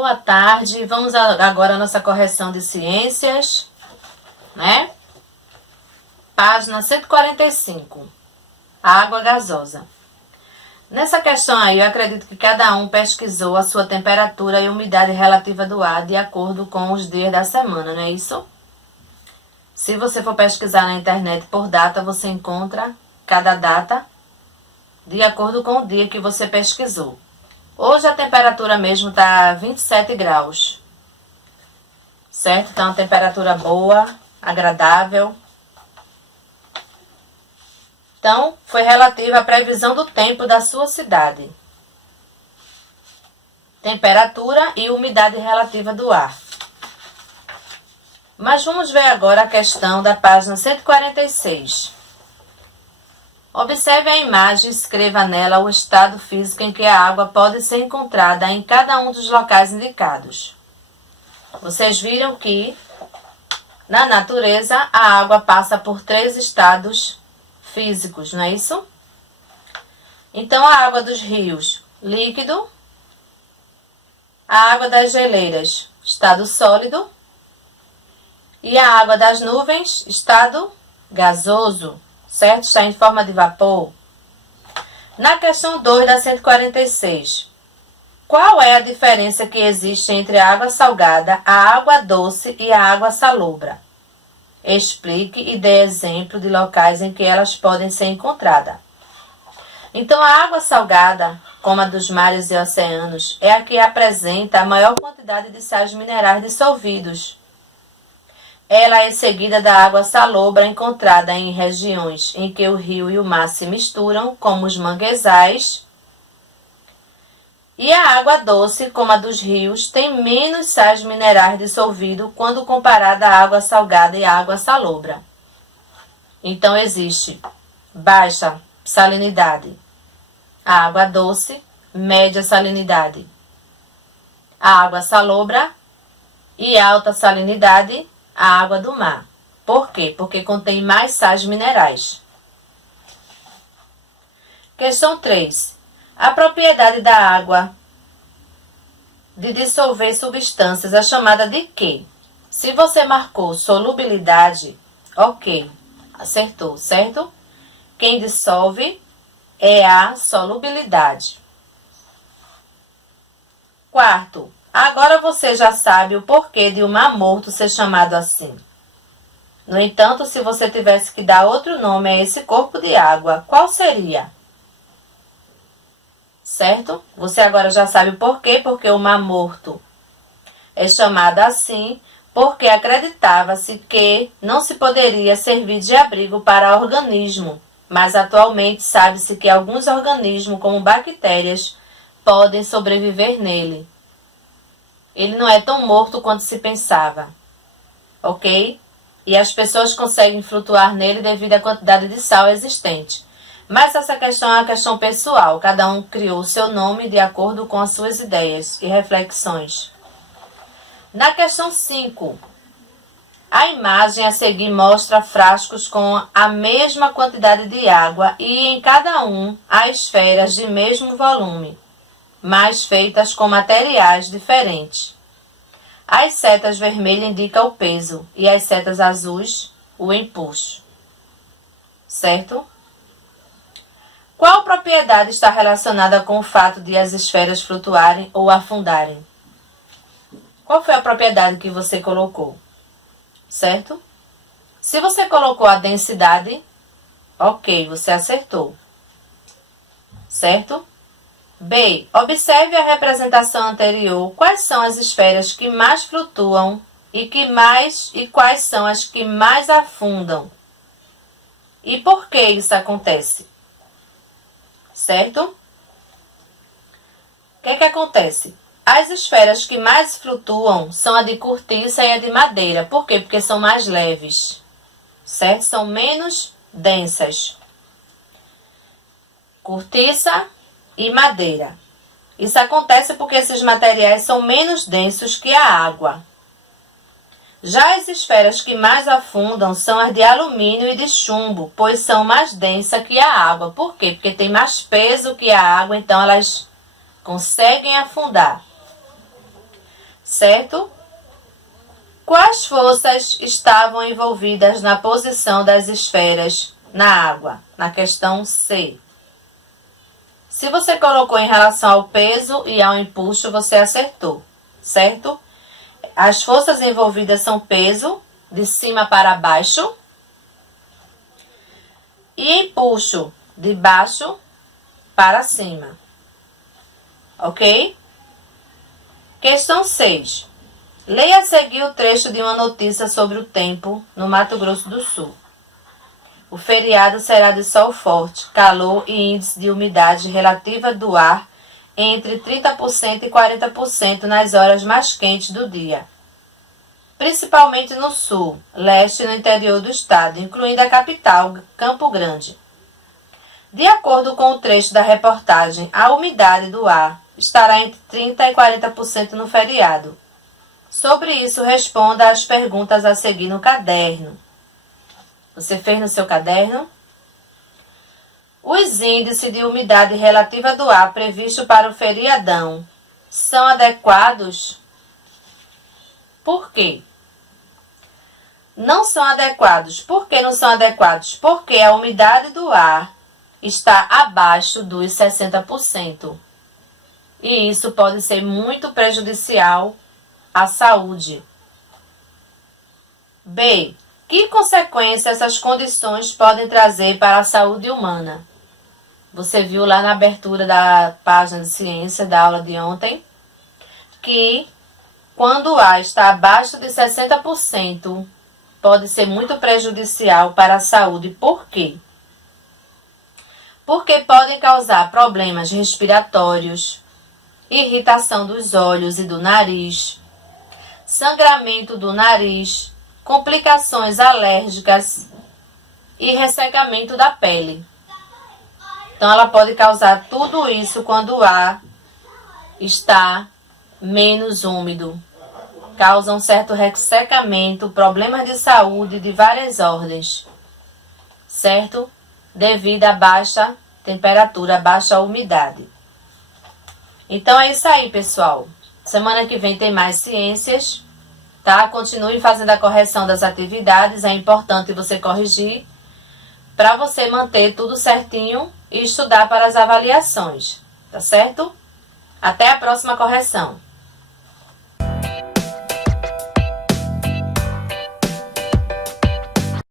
Boa tarde, vamos agora à nossa correção de ciências, né? Página 145, água gasosa. Nessa questão aí, eu acredito que cada um pesquisou a sua temperatura e umidade relativa do ar de acordo com os dias da semana, não é isso? Se você for pesquisar na internet por data, você encontra cada data de acordo com o dia que você pesquisou. Hoje a temperatura mesmo está 27 graus, certo? Então, uma temperatura boa, agradável. Então, foi relativa à previsão do tempo da sua cidade. Temperatura e umidade relativa do ar. Mas vamos ver agora a questão da página 146. Observe a imagem e escreva nela o estado físico em que a água pode ser encontrada em cada um dos locais indicados. Vocês viram que, na natureza, a água passa por 3 estados físicos, não é isso? Então, a água dos rios, líquido. A água das geleiras, estado sólido. E a água das nuvens, estado gasoso. Certo? Está em forma de vapor. Na questão 2 da 146, qual é a diferença que existe entre a água salgada, a água doce e a água salobra? Explique e dê exemplo de locais em que elas podem ser encontradas. Então, a água salgada, como a dos mares e oceanos, é a que apresenta a maior quantidade de sais minerais dissolvidos. Ela é seguida da água salobra encontrada em regiões em que o rio e o mar se misturam, como os manguezais. E a água doce, como a dos rios, tem menos sais minerais dissolvidos quando comparada à água salgada e à água salobra. Então, existe baixa salinidade, a água doce, média salinidade, a água salobra e alta salinidade, a água do mar. Por quê? Porque contém mais sais minerais. Questão 3. A propriedade da água de dissolver substâncias é chamada de quê? Se você marcou solubilidade, ok, acertou, certo? Quem dissolve é a solubilidade. Quarto. Agora você já sabe o porquê de o mar morto ser chamado assim. No entanto, se você tivesse que dar outro nome a esse corpo de água, qual seria? Certo? Você agora já sabe o porquê, porque o mar morto é chamado assim, porque acreditava-se que não se poderia servir de abrigo para organismo, mas atualmente sabe-se que alguns organismos, como bactérias, podem sobreviver nele. Ele não é tão morto quanto se pensava, ok? E as pessoas conseguem flutuar nele devido à quantidade de sal existente. Mas essa questão é uma questão pessoal, cada um criou o seu nome de acordo com as suas ideias e reflexões. Na questão 5, a imagem a seguir mostra frascos com a mesma quantidade de água e em cada um há esferas de mesmo volume, mas feitas com materiais diferentes. As setas vermelhas indicam o peso e as setas azuis o empuxo. Certo? Qual propriedade está relacionada com o fato de as esferas flutuarem ou afundarem? Qual foi a propriedade que você colocou? Certo? Se você colocou a densidade, ok, você acertou. Certo? B. Observe a representação anterior. Quais são as esferas que mais flutuam e quais são as que mais afundam? E por que isso acontece? Certo? O que acontece? As esferas que mais flutuam são a de cortiça e a de madeira. Por quê? Porque são mais leves. Certo? São menos densas. Cortiça e madeira. Isso acontece porque esses materiais são menos densos que a água. Já as esferas que mais afundam são as de alumínio e de chumbo, pois são mais densas que a água. Por quê? Porque tem mais peso que a água, então elas conseguem afundar. certo? Quais forças estavam envolvidas na posição das esferas na água? Na questão C. Se você colocou em relação ao peso e ao empuxo, você acertou, certo? As forças envolvidas são peso, de cima para baixo, e empuxo, de baixo para cima. Ok? Questão 6. Leia a seguir o trecho de uma notícia sobre o tempo no Mato Grosso do Sul. O feriado será de sol forte, calor e índice de umidade relativa do ar entre 30% e 40% nas horas mais quentes do dia, principalmente no sul, leste e no interior do estado, incluindo a capital, Campo Grande. De acordo com o trecho da reportagem, a umidade do ar estará entre 30% e 40% no feriado. Sobre isso, responda às perguntas a seguir no caderno. Você fez no seu caderno? Os índices de umidade relativa do ar previstos para o feriadão são adequados? Por quê? Não são adequados. Por que não são adequados? Porque a umidade do ar está abaixo dos 60%. E isso pode ser muito prejudicial à saúde. B. Que consequências essas condições podem trazer para a saúde humana? Você viu lá na abertura da página de ciência da aula de ontem que quando o ar está abaixo de 60%, pode ser muito prejudicial para a saúde. Por quê? Porque podem causar problemas respiratórios, irritação dos olhos e do nariz, sangramento do nariz, complicações alérgicas e ressecamento da pele. Então, ela pode causar tudo isso quando o ar está menos úmido. Causa um certo ressecamento, problemas de saúde de várias ordens, certo? Devido à baixa temperatura, à baixa umidade. Então, é isso aí, pessoal. Semana que vem tem mais ciências. Tá? Continue fazendo a correção das atividades, é importante você corrigir para você manter tudo certinho e estudar para as avaliações, tá certo? Até a próxima correção.